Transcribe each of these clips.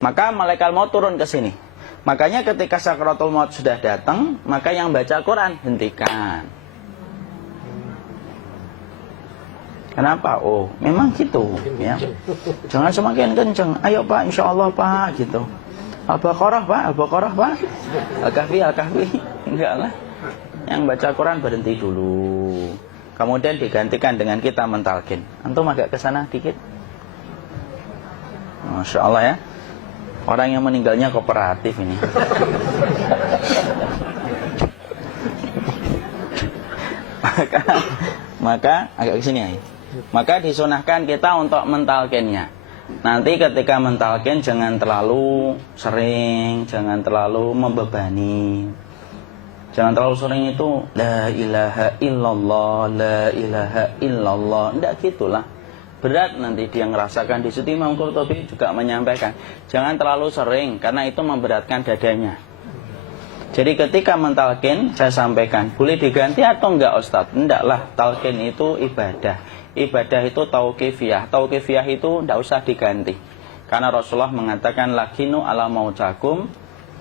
Maka malaikat maut turun ke sini. Makanya ketika sakaratul maut sudah datang, maka yang baca Quran hentikan. Kenapa? Oh, memang gitu, ya. Jangan semakin kenceng. Ayo Pak, insya Allah Pak, gitu. Al-Baqarah Pak, Al-Baqarah Pak. Al-Kahfi, Al-Kahfi. Enggak lah. Yang baca Quran berhenti dulu. Kemudian digantikan dengan kita mentalkin. Antum agak ke sana dikit. Masya Allah ya. Orang yang meninggalnya kooperatif ini. maka agak ke sini ya. Maka disunahkan kita untuk mentalkinnya. Nanti ketika mentalkin jangan terlalu sering, jangan terlalu membebani. Jangan terlalu sering itu la ilaha illallah, la ilaha illallah. Enggak gitulah. Berat nanti dia ngerasakan. Di situ Imam Qurtubi juga menyampaikan, jangan terlalu sering karena itu memberatkan dadanya. Jadi ketika mentalkin, saya sampaikan, boleh diganti atau enggak Ustadz? Enggak lah, talkin itu ibadah. Ibadah itu tauqifiyah. Tauqifiyah itu enggak usah diganti. Karena Rasulullah mengatakan, lakinu ala mautakum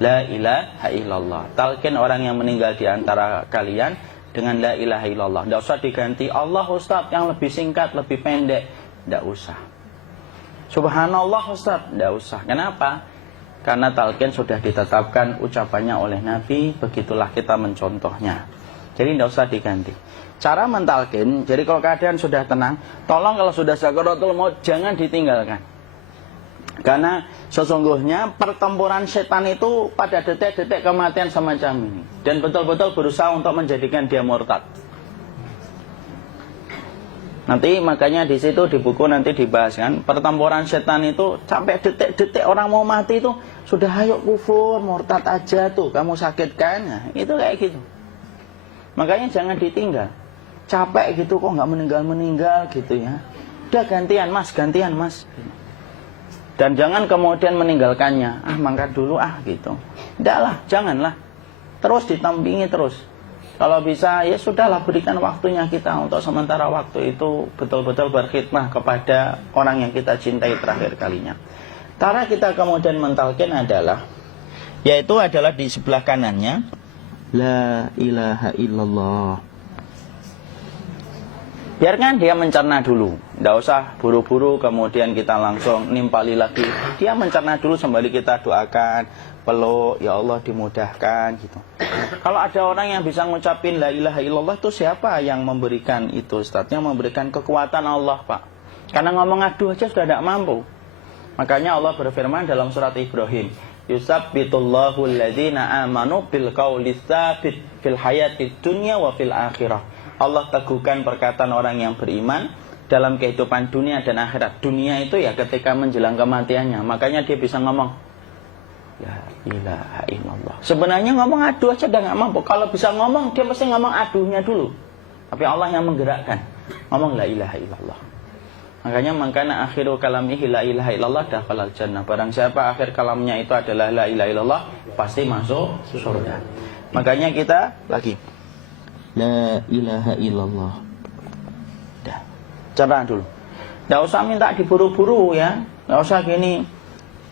la ilaha illallah. Talkin orang yang meninggal di antara kalian dengan la ilaha illallah. Enggak usah diganti Allah Ustadz yang lebih singkat, lebih pendek. Tidak usah. Subhanallah Ustaz, tidak usah. Kenapa? Karena talqin sudah ditetapkan ucapannya oleh Nabi, begitulah kita mencontohnya. Jadi tidak usah diganti. Cara mentalqin, jadi kalau keadaan sudah tenang, tolong kalau sudah sakaratul maut jangan ditinggalkan. Karena sesungguhnya pertempuran setan itu pada detik-detik kematian semacam ini. Dan betul-betul berusaha untuk menjadikan dia murtad. Nanti makanya di situ di buku nanti dibahas kan, pertempuran setan itu sampai detik-detik orang mau mati itu sudah ayo kufur, murtad aja tuh, kamu sakit kan? Nah, itu kayak gitu. Makanya jangan ditinggal. Capek gitu kok nggak meninggal gitu ya. Udah gantian mas. Dan jangan kemudian meninggalkannya. Mangkat dulu gitu. Tidaklah, janganlah. Terus ditampingi terus. Kalau bisa ya sudahlah, berikan waktunya kita untuk sementara waktu itu betul-betul berkhidmah kepada orang yang kita cintai terakhir kalinya. Cara kita kemudian mentalkin adalah, yaitu adalah di sebelah kanannya la ilaha illallah. Biarkan dia mencerna dulu, tidak usah buru-buru kemudian kita langsung nimpali lagi. Dia mencerna dulu sembari kita doakan, peluk, ya Allah dimudahkan gitu. Kalau ada orang yang bisa ngucapin la ilaha illallah, itu siapa yang memberikan itu Ustaz? Yang memberikan kekuatan Allah Pak. Karena ngomong aduh aja sudah tidak mampu. Makanya Allah berfirman dalam surat Ibrahim, yusabbitullahu alladhina amanu bil qawli tsabit fil hayatid dunya wa fil akhirah. Allah teguhkan perkataan orang yang beriman dalam kehidupan dunia dan akhirat. Dunia itu ya ketika menjelang kematiannya. Makanya dia bisa ngomong la ilaha illallah. Sebenarnya ngomong aduh aja udah gak mampu. Kalau bisa ngomong, dia pasti ngomong aduhnya dulu. Tapi Allah yang menggerakkan. Ngomong la ilaha illallah. Makanya mangkana akhiru kalamihi la ilaha illallah dakhalal jannah. Barang siapa akhir kalamnya itu adalah la ilaha illallah, pasti masuk surga. Makanya kita lagi la ilaha illallah. Dah. Cerah dulu. Enggak usah minta diburu-buru ya. Enggak usah gini.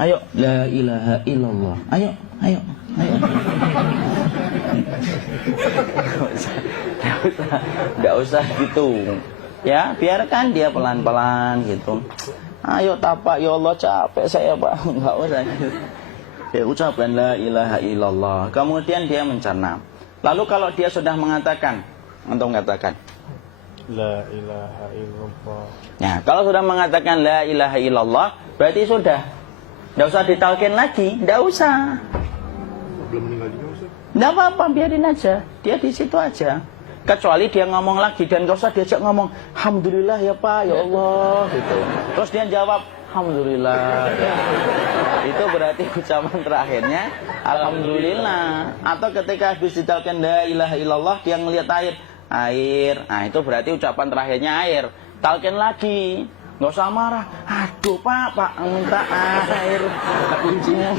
Ayo la ilaha illallah. Ayo. Enggak usah gitu. Ya, biarkan dia pelan-pelan gitu. Ayo tapak, ya Allah capek saya Pak. Enggak usah gitu. Dia ucapkan la ilaha illallah. Kemudian dia mencerna. Lalu kalau dia sudah mengatakan, untuk mengatakan la ilaha illallah. Nah, kalau sudah mengatakan la ilaha illallah, berarti sudah. Tidak usah ditalkin lagi, tidak usah. Belum meninggal juga Ustaz? Tidak apa-apa, biarin aja. Dia di situ aja. Kecuali dia ngomong lagi dan gak usah diajak ngomong alhamdulillah ya Pak, ya Allah gitu. Terus dia jawab alhamdulillah. Itu berarti ucapan terakhirnya alhamdulillah. Atau ketika habis ditalkin la ilaha illallah, dia ngelihat air. Nah, itu berarti ucapan terakhirnya air. Talkin lagi. Nggak usah marah. Aduh Pak minta air. Kuncinya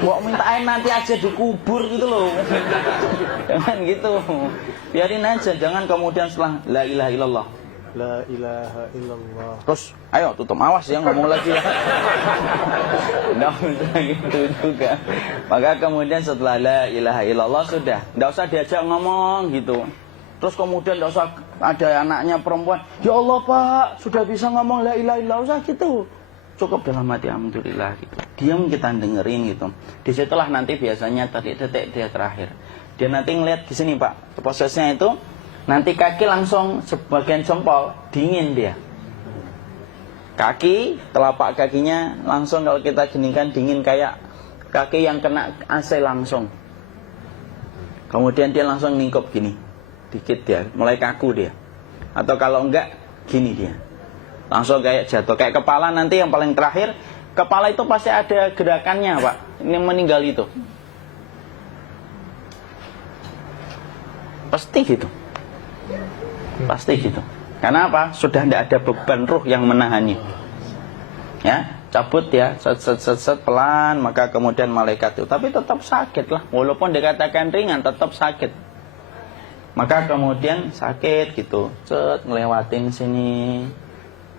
mau minta air nanti aja dikubur gitu loh. Jangan gitu. Biarin aja. Jangan kemudian setelah la ilaha illallah La ilaha illallah. Terus, ayo tutup, awas ya ngomong lagi ya. Nggak usah gitu juga. Maka kemudian setelah la ilaha illallah sudah, nggak usah diajak ngomong gitu. Terus kemudian nggak usah ada anaknya perempuan, ya Allah Pak, sudah bisa ngomong la ilaha illallah, usah gitu. Cukup dalam hati alhamdulillah gitu. Diam kita dengerin gitu. Disitulah nanti biasanya tadi detik dia terakhir. Dia nanti ngeliat di sini Pak, prosesnya itu. Nanti kaki langsung sebagian jempol dingin dia. Kaki, telapak kakinya langsung kalau kita geningkan dingin kayak kaki yang kena AC langsung. Kemudian dia langsung ningkup gini, dikit dia, mulai kaku dia. Atau kalau enggak, gini dia. Langsung kayak jatuh, kayak kepala nanti yang paling terakhir. Kepala itu pasti ada gerakannya Pak, ini meninggal itu. Pasti gitu. Pasti gitu. Karena apa? Sudah tidak ada beban ruh yang menahannya. Ya, cabut ya, set pelan, maka kemudian malaikat itu. Tapi tetap sakit lah, walaupun dikatakan ringan, tetap sakit. Maka kemudian sakit gitu, ngelewatin sini,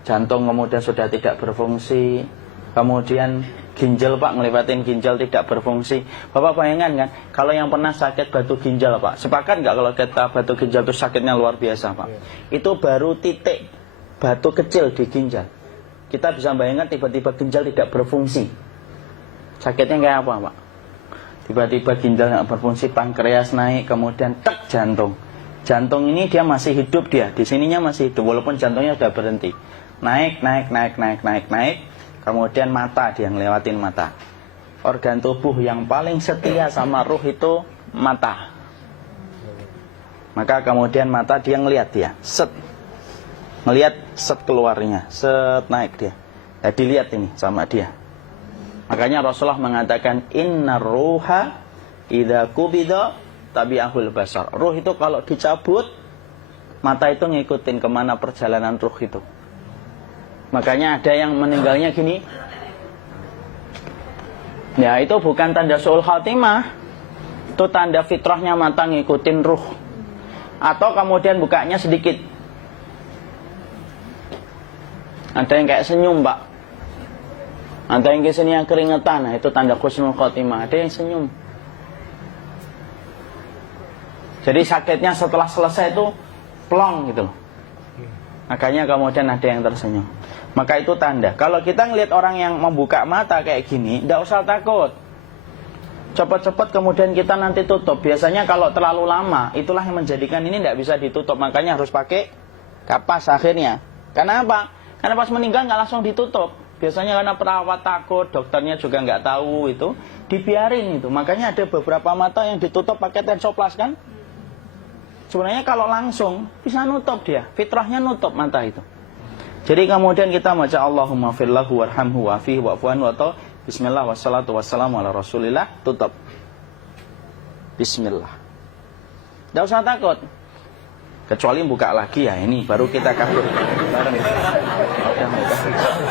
jantung kemudian sudah tidak berfungsi, kemudian ginjal Pak, ngelewatin ginjal tidak berfungsi. Bapak bayangkan kan, kalau yang pernah sakit batu ginjal Pak, sepakat nggak kalau kita batu ginjal itu sakitnya luar biasa Pak? Itu baru titik batu kecil di ginjal. Kita bisa bayangkan tiba-tiba ginjal tidak berfungsi. Sakitnya kayak apa Pak? Tiba-tiba ginjal nggak berfungsi, pankreas naik, kemudian tek jantung. Jantung ini dia masih hidup dia, di sininya masih hidup walaupun jantungnya sudah berhenti. Naik. Kemudian mata, dia ngelewatin mata. Organ tubuh yang paling setia sama ruh itu mata. Maka kemudian mata dia ngelihat dia, set. Ngelihat set keluarnya, set naik dia. Nah, dilihat ini sama dia. Makanya Rasulullah mengatakan innar ruha idza qubida tabi'ahul basar. Ruh itu kalau dicabut, mata itu ngikutin kemana perjalanan ruh itu. Makanya ada yang meninggalnya gini. Ya itu bukan tanda su'ul khatimah. Itu tanda fitrahnya mata ngikutin ruh. Atau kemudian bukanya sedikit. Ada yang kayak senyum Pak. Ada yang kesini yang keringetan. Nah, itu tanda husnul khatimah. Ada yang senyum. Jadi sakitnya setelah selesai itu plong gitu loh. Makanya kemudian ada yang tersenyum. Maka itu tanda. Kalau kita ngelihat orang yang membuka mata kayak gini, tidak usah takut. Cepat-cepat kemudian kita nanti tutup. Biasanya kalau terlalu lama, itulah yang menjadikan ini tidak bisa ditutup. Makanya harus pakai kapas akhirnya. Karena apa? Karena pas meninggal nggak langsung ditutup. Biasanya karena perawat takut, dokternya juga nggak tahu itu, dibiarin itu. Makanya ada beberapa mata yang ditutup pakai tensoplas kan? Sebenarnya kalau langsung bisa nutup dia, fitrahnya nutup mata itu. Jadi kemudian kita baca Allahumma firlahu warhamhu wa'afihi wa'fuanhu atau bismillah wassalatu wassalamu ala rasulillah, tutup. Bismillah. Tidak usah takut. Kecuali buka lagi ya, ini baru kita kabur bareng.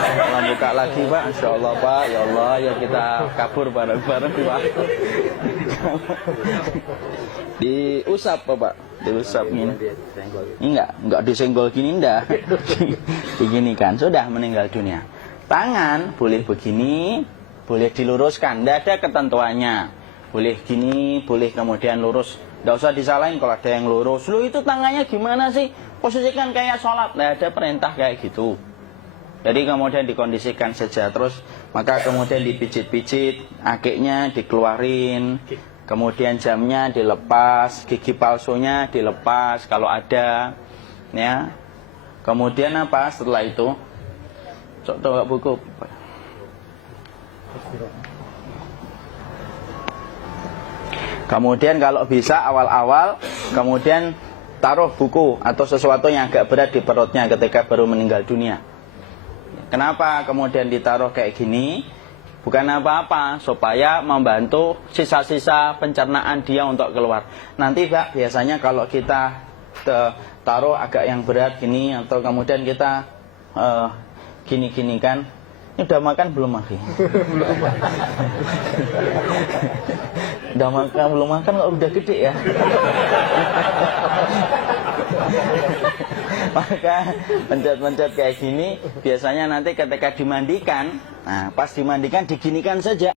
Kalau buka lagi Pak, insya Allah Pak, ya Allah ya kita kabur bareng-bareng Pak. Diusap Pak, diusap gini. Enggak disenggol gini enggak. Begini kan, sudah meninggal dunia. Tangan boleh begini, boleh diluruskan, tidak ada ketentuannya. Boleh gini, boleh kemudian lurus. Tidak usah disalahin kalau ada yang lurus. Lu itu tangannya gimana sih? Posisikan kayak sholat. Tidak ada perintah kayak gitu. Jadi kemudian dikondisikan saja. Terus maka kemudian dipijit-pijit, akiknya dikeluarin. Kemudian jamnya dilepas, gigi palsunya dilepas kalau ada. Ya. Kemudian apa setelah itu? Coba buku. Kemudian kalau bisa awal-awal kemudian taruh buku atau sesuatu yang agak berat di perutnya ketika baru meninggal dunia. Kenapa kemudian ditaruh kayak gini? Bukan apa-apa, supaya membantu sisa-sisa pencernaan dia untuk keluar. Nanti Pak, biasanya kalau kita taruh agak yang berat gini atau kemudian kita gini-gini kan, ini udah makan belum lagi? Udah makan belum makan kok udah gede ya? Maka pencet-pencet kayak gini biasanya nanti ketika dimandikan, nah pas dimandikan diginikan saja.